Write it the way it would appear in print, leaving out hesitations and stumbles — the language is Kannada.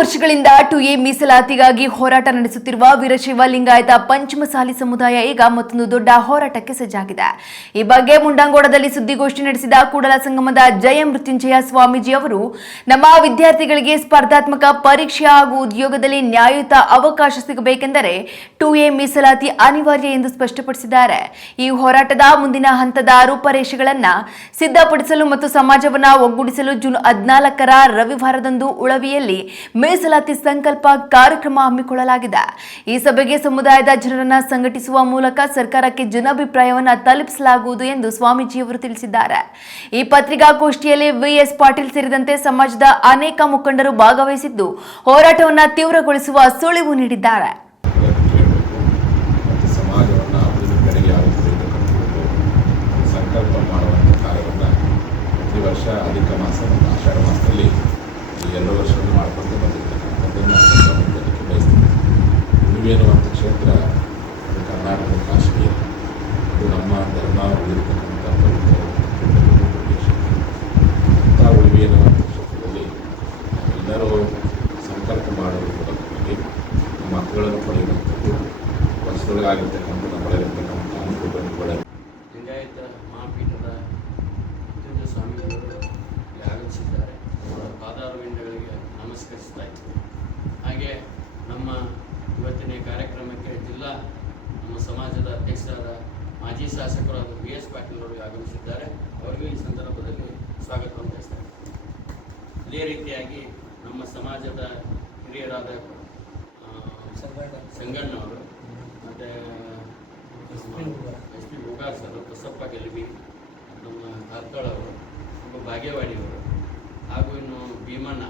ವರ್ಷಗಳಿಂದ 2A ಮೀಸಲಾತಿಗಾಗಿ ಹೋರಾಟ ನಡೆಸುತ್ತಿರುವ ವೀರಶೈವ ಲಿಂಗಾಯತ ಪಂಚಮಸಾಲಿ ಸಮುದಾಯ ಈಗ ಮತ್ತೊಂದು ದೊಡ್ಡ ಹೋರಾಟಕ್ಕೆ ಸಜ್ಜಾಗಿದೆ. ಈ ಬಗ್ಗೆ ಮುಂಡಂಗೋಡದಲ್ಲಿ ಸುದ್ದಿಗೋಷ್ಠಿ ನಡೆಸಿದ ಕೂಡಲ ಸಂಗಮದ ಜಯ ಮೃತ್ಯುಂಜಯ ಸ್ವಾಮೀಜಿ ಅವರು ನಮ್ಮ ವಿದ್ಯಾರ್ಥಿಗಳಿಗೆ ಸ್ಪರ್ಧಾತ್ಮಕ ಪರೀಕ್ಷೆ ಹಾಗೂ ಉದ್ಯೋಗದಲ್ಲಿ ನ್ಯಾಯಯುತ ಅವಕಾಶ ಸಿಗಬೇಕೆಂದರೆ 2A ಮೀಸಲಾತಿ ಅನಿವಾರ್ಯ ಎಂದು ಸ್ಪಷ್ಟಪಡಿಸಿದ್ದಾರೆ. ಈ ಹೋರಾಟದ ಮುಂದಿನ ಹಂತದ ರೂಪರೇಷೆಗಳನ್ನು ಸಿದ್ಧಪಡಿಸಲು ಮತ್ತು ಸಮಾಜವನ್ನು ಒಗ್ಗೂಡಿಸಲು ಜೂನ್ 14ರ ರವಿವಾರದಂದು ಉಳವಿಯಲ್ಲಿ ಮೀಸಲಾತಿ ಸಂಕಲ್ಪ ಕಾರ್ಯಕ್ರಮ ಹಮ್ಮಿಕೊಳ್ಳಲಾಗಿದೆ. ಈ ಸಭೆಗೆ ಸಮುದಾಯದ ಜನರನ್ನು ಸಂಘಟಿಸುವ ಮೂಲಕ ಸರ್ಕಾರಕ್ಕೆ ಜನಾಭಿಪ್ರಾಯವನ್ನು ತಲುಪಿಸಲಾಗುವುದು ಎಂದು ಸ್ವಾಮೀಜಿಯವರು ತಿಳಿಸಿದ್ದಾರೆ. ಈ ಪತ್ರಿಕಾಗೋಷ್ಠಿಯಲ್ಲಿ VS ಪಾಟೀಲ್ ಸೇರಿದಂತೆ ಸಮಾಜದ ಅನೇಕ ಮುಖಂಡರು ಭಾಗವಹಿಸಿದ್ದು ಹೋರಾಟವನ್ನು ತೀವ್ರಗೊಳಿಸುವ ಸುಳಿವು ನೀಡಿದ್ದಾರೆ. ವರ್ಷ ಅಧಿಕ ಮಾಸ ಮತ್ತು ಆಷಾಢ ಮಾಸದಲ್ಲಿ ಈ 2 ವರ್ಷಗಳು ಮಾಡಿಕೊಂಡು ಬಂದಿರ್ತಕ್ಕಂಥದ್ದನ್ನು ಸಂಕ್ರಮಣಕ್ಕೆ ಬಯಸ್ತೀವಿ. ಉಳುವೆ ಅನ್ನುವಂಥ ಕ್ಷೇತ್ರ ಅದು ಕರ್ನಾಟಕದ ಕಾಶ್ಮೀರ, ಅದು ನಮ್ಮ ಧರ್ಮ ಉಳಿದಿರ್ತಕ್ಕಂಥ ಪವಿತ್ರ ಪ್ರದೇಶ. ಅಂಥ ಉಳುವೆ ಅನ್ನುವಂಥ ಕ್ಷೇತ್ರದಲ್ಲಿ ನಾವೆಲ್ಲರೂ ಸಂಕಲ್ಪ ಮಾಡುವ ಮೂಲಕವಾಗಿ ನಮ್ಮ ಹಕ್ಕುಗಳನ್ನು ಪಡೆಯುವಂಥದ್ದು ವರ್ಷದೊಳಗಾಗಿರ್ತಕ್ಕಂಥ ನಮ್ಮಲ್ಲಿರ್ತಕ್ಕಂಥ ಅನುಕೂಲಗಳು ಲಿಂಗಾಯತ ಮಹಾಪೀಠದ ಸ್ವಾಮಿಗಳು ಆಗಮಿಸಿದ್ದಾರೆ. ಅವರ ಪಾದಾರವಿಂದಗಳಿಗೆ ನಮಸ್ಕರಿಸ್ತಾ ಇದ್ದೀವಿ. ಹಾಗೆ ನಮ್ಮ ಇವತ್ತಿನ ಕಾರ್ಯಕ್ರಮಕ್ಕೆ ನಮ್ಮ ಸಮಾಜದ ಅಧ್ಯಕ್ಷರಾದ ಮಾಜಿ ಶಾಸಕರಾದ VS ಪಾಟೀಲ್ ಅವರು ಆಗಮಿಸಿದ್ದಾರೆ. ಅವರಿಗೂ ಈ ಸಂದರ್ಭದಲ್ಲಿ ಸ್ವಾಗತವನ್ನು ಬಯಸ್ತಾರೆ. ಇದೇ ರೀತಿಯಾಗಿ ನಮ್ಮ ಸಮಾಜದ ಹಿರಿಯರಾದ ಸಂಗಣ್ಣವರು ಮತ್ತು SP ಗೋಗಾರ್ ಸರ್, ಬಸಪ್ಪ ಗೆಲುವಿ, ನಮ್ಮ ಕಾರ್ಕಳವರು, ಭಾಗ್ಯವಾಡಿಯವರು ಹಾಗೂ ಇನ್ನು ಭೀಮಣ್ಣ